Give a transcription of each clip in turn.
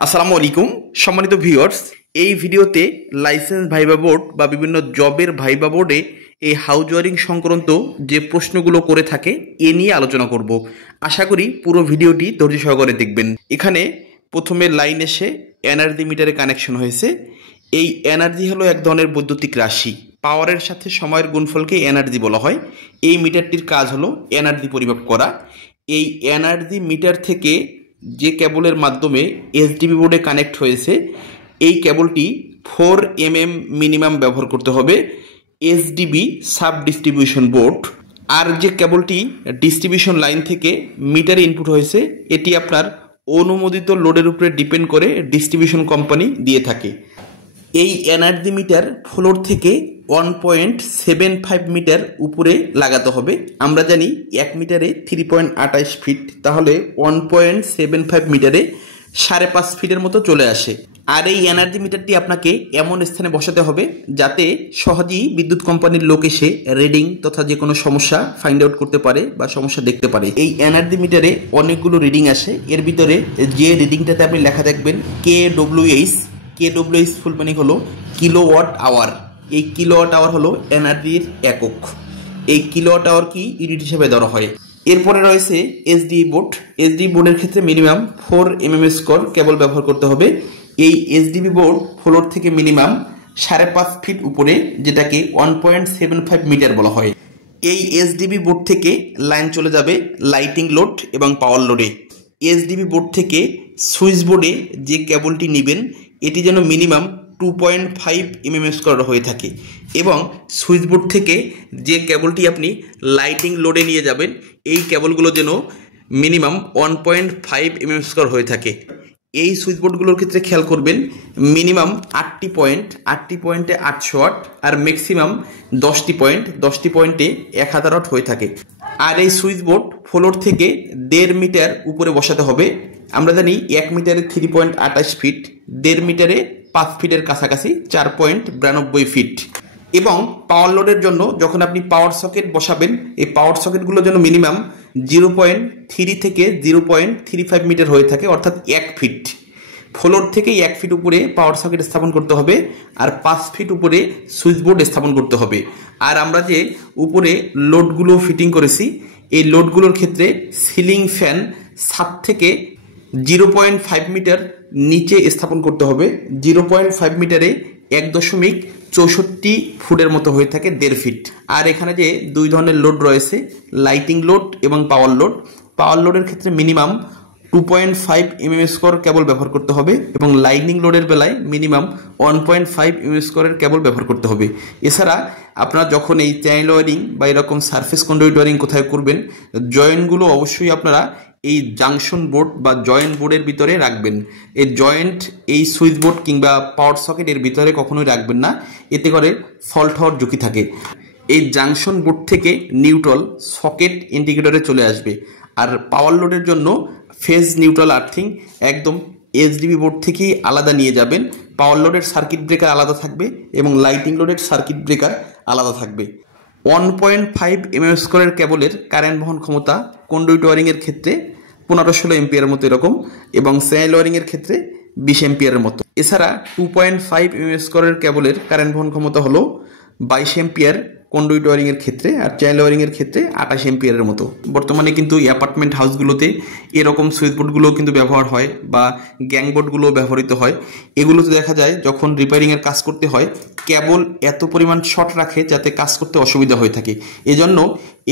আসসালামু আলাইকুম সম্মানিত ভিউয়ার্স, এই ভিডিওতে লাইসেন্স ভাইবা বোর্ড বা বিভিন্ন জবের ভাইবা বোর্ডে এই হাউস ওয়ারিং সংক্রান্ত যে প্রশ্নগুলো করে থাকে এ নিয়ে আলোচনা করব। আশা করি পুরো ভিডিওটি ধৈর্য সহকারে দেখবেন। এখানে প্রথমে লাইন এসে এনার্জি মিটারে কানেকশন হয়েছে। এই এনার্জি হলো এক ধরনের বৈদ্যুতিক রাশি। পাওয়ারের সাথে সময়ের গুণফলকে এনার্জি বলা হয়। এই মিটারটির কাজ হলো এনার্জি পরিমাপ করা। এই এনার্জি মিটার থেকে যে কেবলের মাধ্যমে এসডিবি বোর্ডে কানেক্ট হয়েছে, এই কেবলটি 4 mm মিনিমাম ব্যবহার করতে হবে এসডিবি সাব ডিস্ট্রিবিউশন বোর্ড। আর যে কেবলটি ডিস্ট্রিবিউশন লাইন থেকে মিটারে ইনপুট হয়েছে, এটি আপনার অনুমোদিত লোডের উপরে ডিপেন্ড করে ডিস্ট্রিবিউশন কোম্পানি দিয়ে থাকে। এই এনার্জি মিটার ফ্লোর থেকে 1.75 মিটার উপরে লাগাতে হবে। আমরা জানি 1 মিটারে 3.28 ফিট, তাহলে 1.75 মিটারে 5.5 ফিটের মতো চলে আসে। আর এই এনার্জি মিটারটি আপনাকে এমন স্থানে বসাতে হবে যাতে সহজেই বিদ্যুৎ কোম্পানির লোক এসে রিডিং তথা যে কোনো সমস্যা ফাইন্ড আউট করতে পারে বা সমস্যা দেখতে পারে। এই এনার্জি মিটারে অনেকগুলো রিডিং আসে। এর ভিতরে যে রিডিংটাতে আপনি লেখা দেখবেন KWH ফুল মিনিং হলো কিলোওয়াট আওয়ার। এই কিলোওয়াট আওয়ার হলো এনার্জির একক। এই কিলোওয়াট আওয়ার কি ইউনিট হিসেবে ধরা হয়। এরপরে রয়েছে এসডি বোর্ড। এসডি বোর্ডের ক্ষেত্রে মিনিমাম 4 mm স্কোয়ার কেবল ব্যবহার করতে হবে। এই এসডিবি বোর্ড ফ্লোর থেকে মিনিমাম 5.5 ফিট উপরে, যেটাকে 1.75 মিটার বলা হয়। এই এসডিবি বোর্ড থেকে লাইন চলে যাবে লাইটিং লোড এবং পাওয়ার লোডে। এসডিবি বোর্ড থেকে সুইচ বোর্ডে যে কেবলটি নেবেন এটি যেন মিনিমাম 2.5 mm স্কোয়ার হয়ে থাকে, এবং সুইচ বোর্ড থেকে যে কেবলটি আপনি লাইটিং লোডে নিয়ে যাবেন এই কেবলগুলো যেন মিনিমাম 1.5 mm স্কোয়ার হয়ে থাকে। এই সুইচ বোর্ডগুলোর ক্ষেত্রে খেয়াল করবেন মিনিমাম 8টি পয়েন্টে 800 ওয়াট আর ম্যাক্সিমাম 10টি পয়েন্টে 1000 ওয়াট হয়ে থাকে। আর এই সুইচ বোর্ড ফ্লোর থেকে 1.5 মিটার উপরে বসাতে হবে। আমরা জানি 1 মিটারে 3.28 ফিট, 1.5 মিটারে 5 ফিটের কাছাকাছি 4.92 ফিট। এবং পাওয়ার লোডের জন্য যখন আপনি পাওয়ার সকেট বসাবেন, এই পাওয়ার সকেটগুলোর জন্য মিনিমাম 0.3 থেকে 0.35 মিটার হয়ে থাকে, অর্থাৎ 1 ফিট। ফ্লোর থেকে 1 ফিট উপরে পাওয়ার সকেট স্থাপন করতে হবে আর 5 ফিট উপরে সুইচ বোর্ড স্থাপন করতে হবে। আর আমরা যে উপরে লোডগুলো ফিটিং করেছি, এই লোডগুলোর ক্ষেত্রে সিলিং ফ্যান ছাদ থেকে 0.5 মিটার নিচে স্থাপন করতে হবে। 0.5 মিটারে 1.64 ফুটের মতো হয়ে থাকে 1.5 ফিট। আর এখানে যে দুই ধরনের লোড রয়েছে, লাইটিং লোড এবং পাওয়ার লোড। পাওয়ার লোডের ক্ষেত্রে মিনিমাম 2.5 mm স্কোয়ার কেবল ব্যবহার করতে হবে, এবং লাইটিং লোডের বেলায় মিনিমাম 1.5 mm স্কোয়ারের কেবল ব্যবহার করতে হবে। এছাড়া আপনারা যখন এই চ্যানেল ওয়ারিং বা এরকম সারফেস কন্ডুইট ওয়ারিং কোথায় করবেন, জয়েন্টগুলো অবশ্যই আপনারা এই জাংশন বোর্ড বা জয়েন্ট বোর্ডের ভিতরে রাখবেন। এই জয়েন্ট এই সুইচ বোর্ড কিংবা পাওয়ার সকেটের ভিতরে কখনোই রাখবেন না, এতে করে ফল্ট হওয়ার ঝুঁকি থাকে। এই জাংশন বোর্ড থেকে নিউট্রাল সকেট ইন্ডিকেটরে চলে আসবে। আর পাওয়ার লোডের জন্য ফেজ নিউট্রাল আর্থিং একদম এসডিবি বোর্ড থেকেই আলাদা নিয়ে যাবেন। পাওয়ার লোডের সার্কিট ব্রেকার আলাদা থাকবে এবং লাইটিং লোডের সার্কিট ব্রেকার আলাদা থাকবে। 1.5 mm স্কোয়ারের কেবলের কারেন্ট বহন ক্ষমতা কন্ডুইট ওয়ারিংয়ের ক্ষেত্রে 15-16 এম্পিয়ারের মতো এরকম, এবং চ্যানেল ওয়ারিংয়ের ক্ষেত্রে 20 এম্পিয়ারের মতো। এছাড়া 2.5 mm স্কোয়ারের কেবলের কারেন্ট বহন ক্ষমতা হলো 22 এম্পিয়ার কন্ডুইট ওয়ারিংয়ের ক্ষেত্রে, আর চ্যানেল ওয়ারিংয়ের ক্ষেত্রে 28 এম্পিয়ারের মতো। বর্তমানে কিন্তু অ্যাপার্টমেন্ট হাউসগুলোতে এরকম সুইচ বোর্ডগুলো কিন্তু ব্যবহার হয় বা গ্যাং বোর্ডগুলো ব্যবহৃত হয়। এগুলোতে দেখা যায় যখন রিপেয়ারিংয়ের কাজ করতে হয় কেবল এত পরিমাণ শর্ট রাখে যাতে কাজ করতে অসুবিধা হয়ে থাকে। এজন্য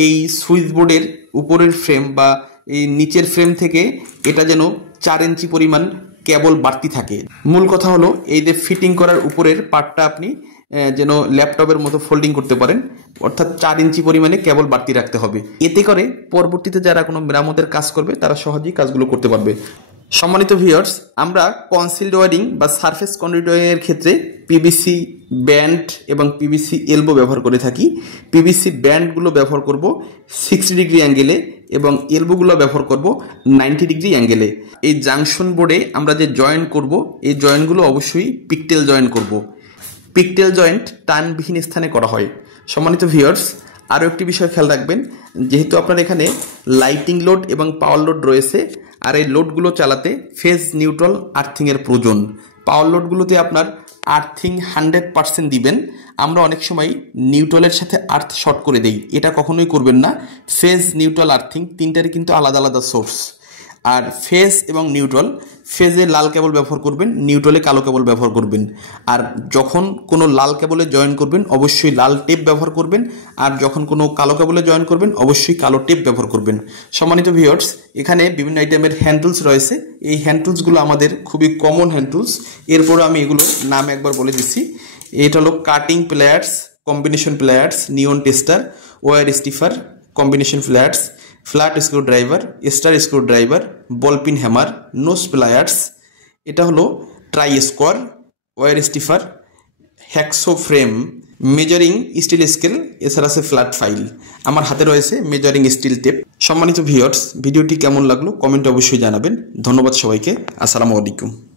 এই সুইচ বোর্ডের উপরের ফ্রেম বা এই নিচের ফ্রেম থেকে এটা যেন 4 ইঞ্চি পরিমাণ কেবল বাড়তি থাকে। মূল কথা হলো এই যে ফিটিং করার উপরের পার্টটা আপনি যেন ল্যাপটপের মতো ফোল্ডিং করতে পারেন, অর্থাৎ 4 ইঞ্চি পরিমাণে কেবল বাড়তি রাখতে হবে। এতে করে পরবর্তীতে যারা কোনো মেরামতের কাজ করবে তারা সহজেই কাজগুলো করতে পারবে। সম্মানিত ভিউয়ার্স, আমরা কনসিলড ওয়ারিং বা সারফেস কন্ডুইট ওয়ারিংয়ের ক্ষেত্রে পিভিসি ব্যান্ড এবং পিভিসি এলবো ব্যবহার করে থাকি। পিভিসি ব্যান্ডগুলো ব্যবহার করব 60 ডিগ্রি অ্যাঙ্গেলে এবং এলবোগুলো ব্যবহার করব 90 ডিগ্রি অ্যাঙ্গেলে। এই জাংশন বোর্ডে আমরা যে জয়েন্ট করব এই জয়েন্টগুলো অবশ্যই পিকটেল জয়েন্ট করব। পিকটেল জয়েন্ট টানবিহীন স্থানে করা হয়। সম্মানিত ভিউয়ার্স, আরও একটি বিষয় খেয়াল রাখবেন, যেহেতু আপনার এখানে লাইটিং লোড এবং পাওয়ার লোড রয়েছে, আর এই লোডগুলো চালাতে ফেজ নিউট্রাল আর্থিংয়ের প্রয়োজন। পাওয়ার লোডগুলোতে আপনার আর্থিং 100% দিবেন। আমরা অনেক সময় নিউট্রালের সাথে আর্থ শর্ট করে দেই, এটা কখনোই করবেন না। ফেজ নিউট্রাল আর্থিং তিনটারই কিন্তু আলাদা আলাদা সোর্স। আর ফেজ এবং নিউট্রাল, ফেজে লাল কেবল ব্যবহার করবেন, নিউট্রালে কালো কেবল ব্যবহার করবেন। আর যখন কোনো লাল কেবলে জয়েন করবেন অবশ্যই লাল টেপ ব্যবহার করবেন, আর যখন কোনো কালো কেবলে জয়েন করবেন অবশ্যই কালো টেপ ব্যবহার করবেন। সম্মানিত ভিউয়ার্স, এখানে বিভিন্ন আইটেমের হ্যান্ড টুলস রয়েছে। এই হ্যান্ড টুলসগুলো আমাদের খুবই কমন হ্যান্ড টুলস। এরপরে আমি এগুলো নাম একবার বলে দিচ্ছি। এটা হলো cutting pliers, combination pliers, neon tester, wire stripper, combination pliers, flat screw driver, star screw driver, ball pin hammer, nose pliers. এটা হলো try square, wire stripper, hacksaw frame, measuring steel scale, এছাড়া আছে ফ্ল্যাট ফাইল। আমার হাতে রয়েছে measuring steel tape. সম্মানিত viewers, ভিডিওটি কেমন লাগলো কমেন্টে অবশ্যই জানাবেন। ধন্যবাদ সবাইকে। আসসালামু আলাইকুম।